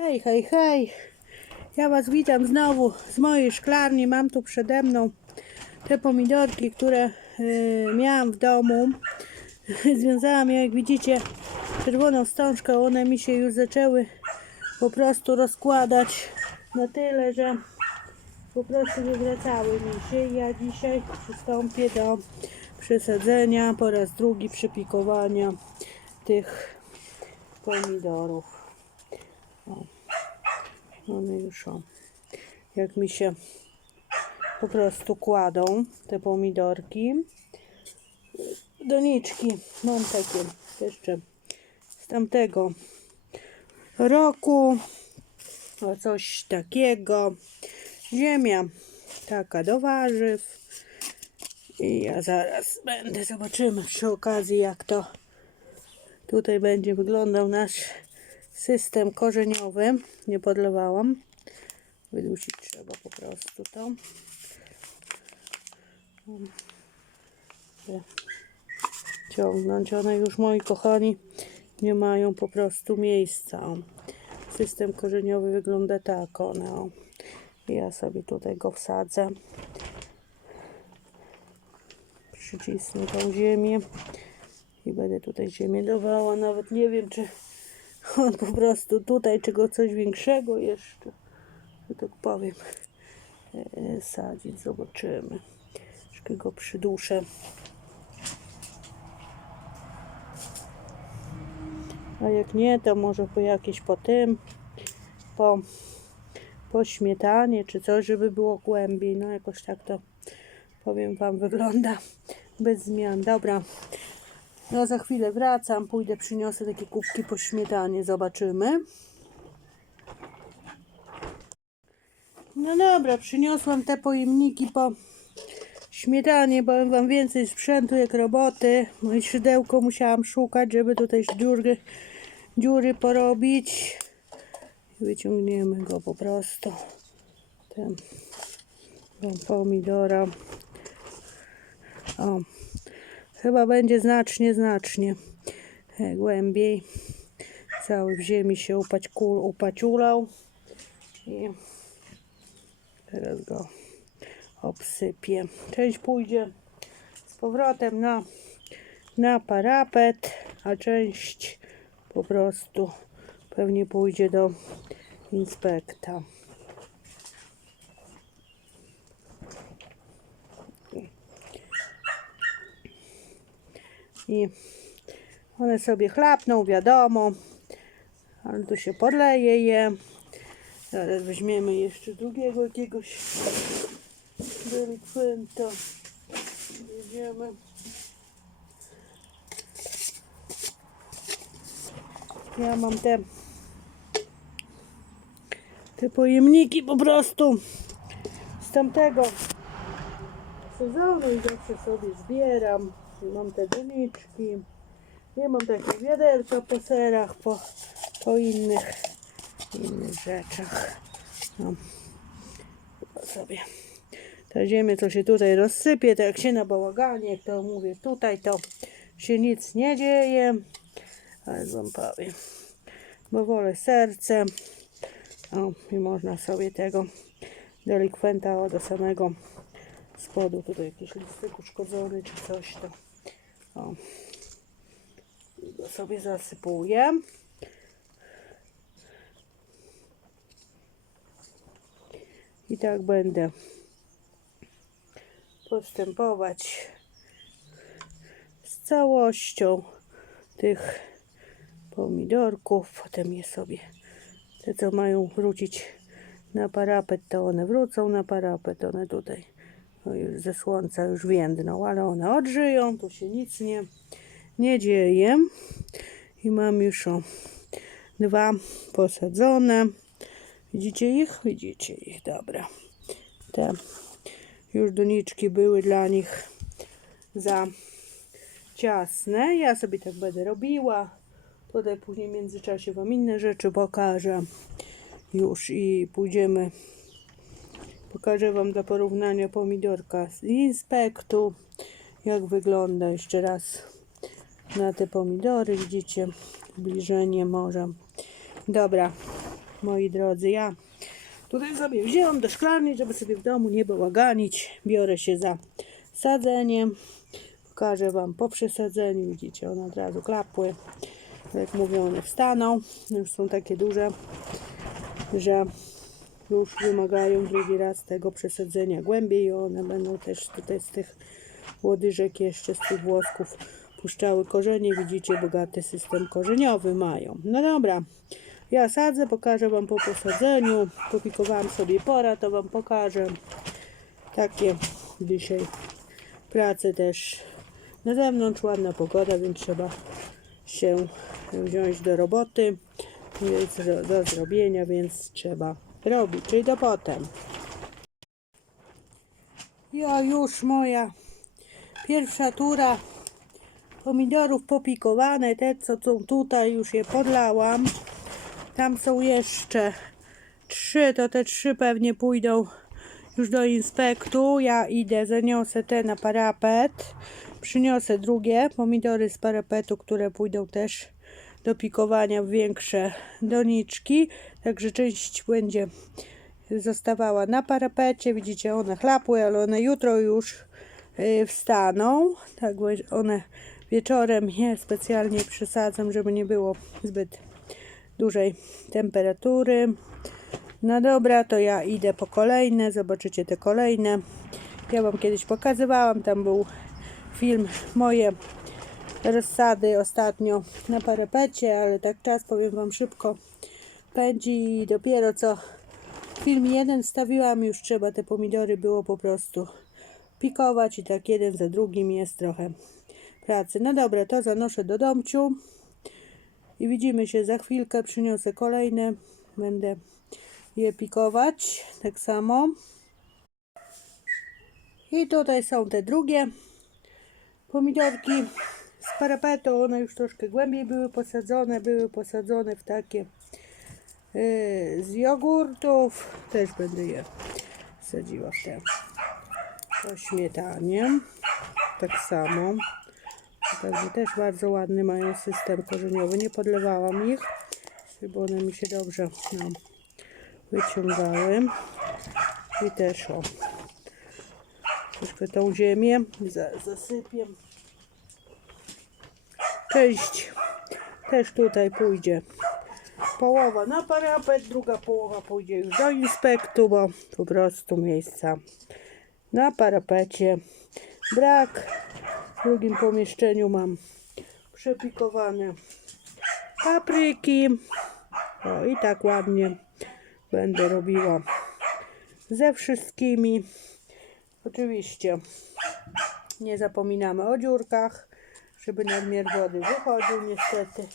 Hej, hej, hej. Ja Was witam znowu z mojej szklarni. Mam tu przede mną te pomidorki, które y, miałam w domu. Związałam je, jak widzicie, czerwoną wstążką. One mi się już zaczęły po prostu rozkładać na tyle, że po prostu wywracały mi się. Ja dzisiaj przystąpię do przesadzenia po raz drugi przypikowania tych pomidorów. One już o, jak mi się po prostu kładą te pomidorki. Doniczki mam takie jeszcze z tamtego roku. O coś takiego. Ziemia taka do warzyw. I ja zaraz będę, zobaczymy przy okazji jak to tutaj będzie wyglądał nasz system korzeniowy. Nie podlewałam. Wydusić trzeba po prostu to. Ciągnąć. One już, moi kochani, nie mają po prostu miejsca. System korzeniowy wygląda tak. One, o. Ja sobie tutaj go wsadzę. Przycisnę tą ziemię i będę tutaj ziemię dawała. Nawet nie wiem, czy on po prostu tutaj, czego coś większego jeszcze, że tak powiem, e, sadzić. Zobaczymy. Troszkę go przyduszę. A jak nie, to może po jakieś po tym, po, po śmietanie czy coś, żeby było głębiej. No jakoś tak to powiem Wam wygląda bez zmian. Dobra, no za chwilę wracam, pójdę, przyniosę takie kubki po śmietanie, zobaczymy. No dobra, przyniosłam te pojemniki po śmietanie, powiem wam więcej sprzętu jak roboty. Moje szydełko musiałam szukać, żeby tutaj dziury, dziury porobić. Wyciągniemy go po prostu. Ten pomidora. O. Chyba będzie znacznie, znacznie e, głębiej. Cały w ziemi się upaćkul, upaciulał. I teraz go obsypię. Część pójdzie z powrotem na, na parapet, a część po prostu pewnie pójdzie do inspekta. I one sobie chlapną, wiadomo, ale tu się podleje je. Zaraz weźmiemy jeszcze drugiego jakiegoś delikwenta. Jedziemy. Ja mam te te pojemniki po prostu z tamtego sezonu i zawsze sobie zbieram. Mam te doniczki. Nie mam takie wiaderka po serach, po, po innych, innych rzeczach. No. Sobie ta ziemia, co się tutaj rozsypie, to jak się na bałaganie, to mówię, tutaj to się nic nie dzieje. Ale wam powiem, bo wolę serce. O, i można sobie tego delikwenta o, do samego spodu, tutaj jakiś listek uszkodzony czy coś, to o, go sobie zasypuję. I tak będę postępować z całością tych pomidorków. Potem je sobie, te co mają wrócić na parapet, to one wrócą na parapet. One tutaj ze słońca już więdną, ale one odżyją, tu się nic nie, nie dzieje. I mam już o, dwa posadzone. Widzicie ich? Widzicie ich, dobra. Te już doniczki były dla nich za ciasne. Ja sobie tak będę robiła. Tutaj później w międzyczasie Wam inne rzeczy pokażę. Już i pójdziemy Pokażę Wam do porównania pomidorka z inspektu. Jak wygląda jeszcze raz na te pomidory. Widzicie zbliżenie może. Dobra. moi drodzy. Ja tutaj sobie wzięłam do szklarni, żeby sobie w domu nie bałaganić. Biorę się za sadzenie. Pokażę Wam po przesadzeniu. Widzicie, one od razu klapły. Jak mówią, one wstaną. Już są takie duże, że już wymagają drugi raz tego przesadzenia głębiej i one będą też tutaj z tych łodyżek jeszcze z tych włosków puszczały korzenie. Widzicie, bogaty system korzeniowy mają. No dobra, ja sadzę, pokażę Wam po posadzeniu. Popikowałam sobie pora, to Wam pokażę. Takie dzisiaj prace też na zewnątrz, ładna pogoda, więc trzeba się wziąć do roboty. Jest do, do zrobienia, więc trzeba robić, czyli do potem. Ja już moja pierwsza tura pomidorów popikowane, te co są tutaj, już je podlałam. Tam są jeszcze trzy, to te trzy pewnie pójdą już do inspektu. Ja idę, zaniosę te na parapet. Przyniosę drugie pomidory z parapetu, które pójdą też do pikowania większe doniczki. Także część będzie zostawała na parapecie. Widzicie, one chlapły, ale one jutro już y, wstaną. Tak, one wieczorem je specjalnie przesadzam, żeby nie było zbyt dużej temperatury. No dobra, to ja idę po kolejne. Zobaczycie te kolejne. Ja Wam kiedyś pokazywałam, tam był film moje rozsady ostatnio na parapecie, ale tak czas powiem Wam szybko pędzi i dopiero co film jeden stawiłam, już trzeba te pomidory było po prostu pikować i tak jeden za drugim jest trochę pracy. No dobra, to zanoszę do domciu i widzimy się za chwilkę, przyniosę kolejne, będę je pikować tak samo. I tutaj są te drugie pomidorki parapetu, one już troszkę głębiej były posadzone, były posadzone w takie yy, z jogurtów, też będę je sadziła w te po śmietanie, tak samo. Także też bardzo ładny mają system korzeniowy, nie podlewałam ich, żeby one mi się dobrze no, wyciągały. I też o, troszkę tą ziemię za, zasypię. Część też tutaj pójdzie. Połowa na parapet, druga połowa pójdzie już do inspektu, bo po prostu miejsca na parapecie brak. W drugim pomieszczeniu mam przepikowane papryki. O, i tak ładnie będę robiła ze wszystkimi. Oczywiście nie zapominamy o dziurkach, żeby nadmiar wody wychodził. Niestety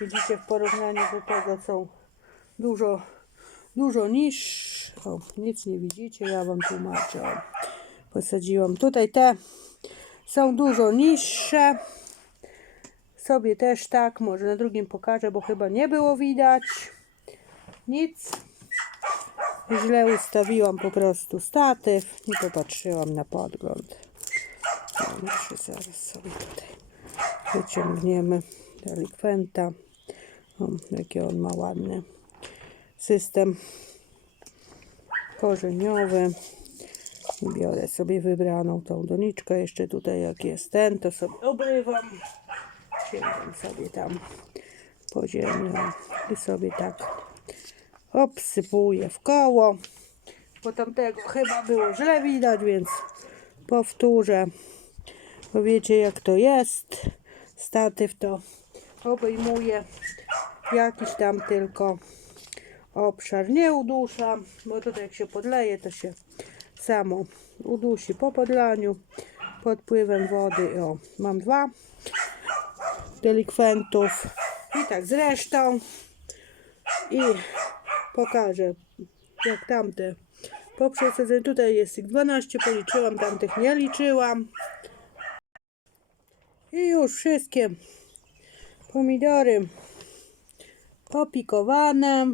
widzicie w porównaniu do tego są dużo, dużo niższe. O, nic nie widzicie, ja wam tłumaczę. Posadziłam tutaj te są dużo niższe. Sobie też tak, może na drugim pokażę, bo chyba nie było widać. Nic. Źle ustawiłam po prostu statyw. Nie popatrzyłam na podgląd. Muszę zaraz sobie tutaj wyciągniemy delikwenta. O, jaki on ma ładny system korzeniowy. Biorę sobie wybraną tą doniczkę. Jeszcze tutaj jak jest ten, to sobie obrywam. Sięgam sobie tam po ziemię i sobie tak obsypuję w koło. Bo tamtego chyba było źle widać, więc powtórzę. Bo wiecie jak to jest. Statyw to obejmuje jakiś tam tylko obszar. Nie udusza, bo tutaj jak się podleje, to się samo udusi po podlaniu pod wpływem wody. O, mam dwa delikwentów i tak zresztą i pokażę jak tamte po przesadzeniu tutaj jest ich 12 policzyłam, tamtych nie liczyłam i już wszystkie pomidory popikowane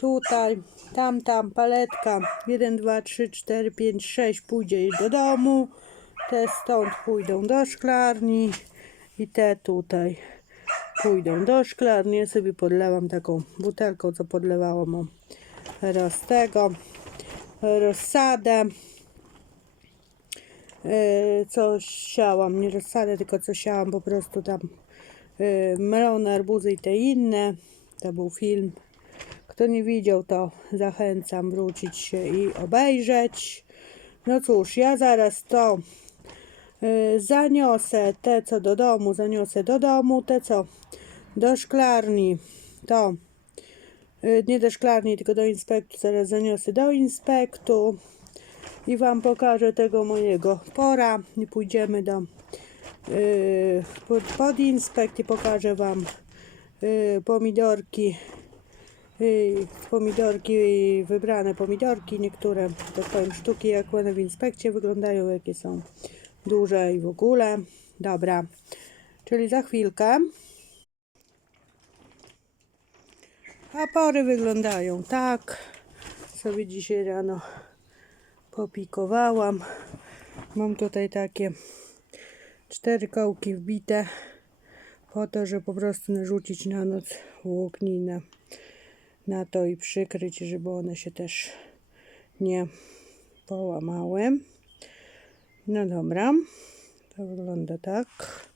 tutaj tam, tam paletka 1, 2, 3, 4, 5, 6 pójdzie do domu. Te stąd pójdą do szklarni i te tutaj pójdą do szklarni. Ja sobie podlewam taką butelką, co podlewałam o raz tego rozsadę. Yy, co siałam, nie rozsadę, tylko co siałam po prostu tam yy, melony, arbuzy i te inne. To był film. Kto nie widział, to zachęcam wrócić się i obejrzeć. No cóż, ja zaraz to y, zaniosę te co do domu, zaniosę do domu, te co do szklarni, to y, nie do szklarni, tylko do inspektu, zaraz zaniosę do inspektu i Wam pokażę tego mojego pora i pójdziemy do y, pod, i pokażę Wam y, pomidorki y, pomidorki, wybrane pomidorki, niektóre, tak powiem, sztuki, jak one w inspekcie wyglądają, jakie są duże i w ogóle. Dobra, czyli za chwilkę. A pory wyglądają tak. Sobie dzisiaj rano popikowałam. Mam tutaj takie cztery kołki wbite po to, że po prostu narzucić na noc włókninę na to i przykryć, żeby one się też nie połamały. No dobra, to wygląda tak.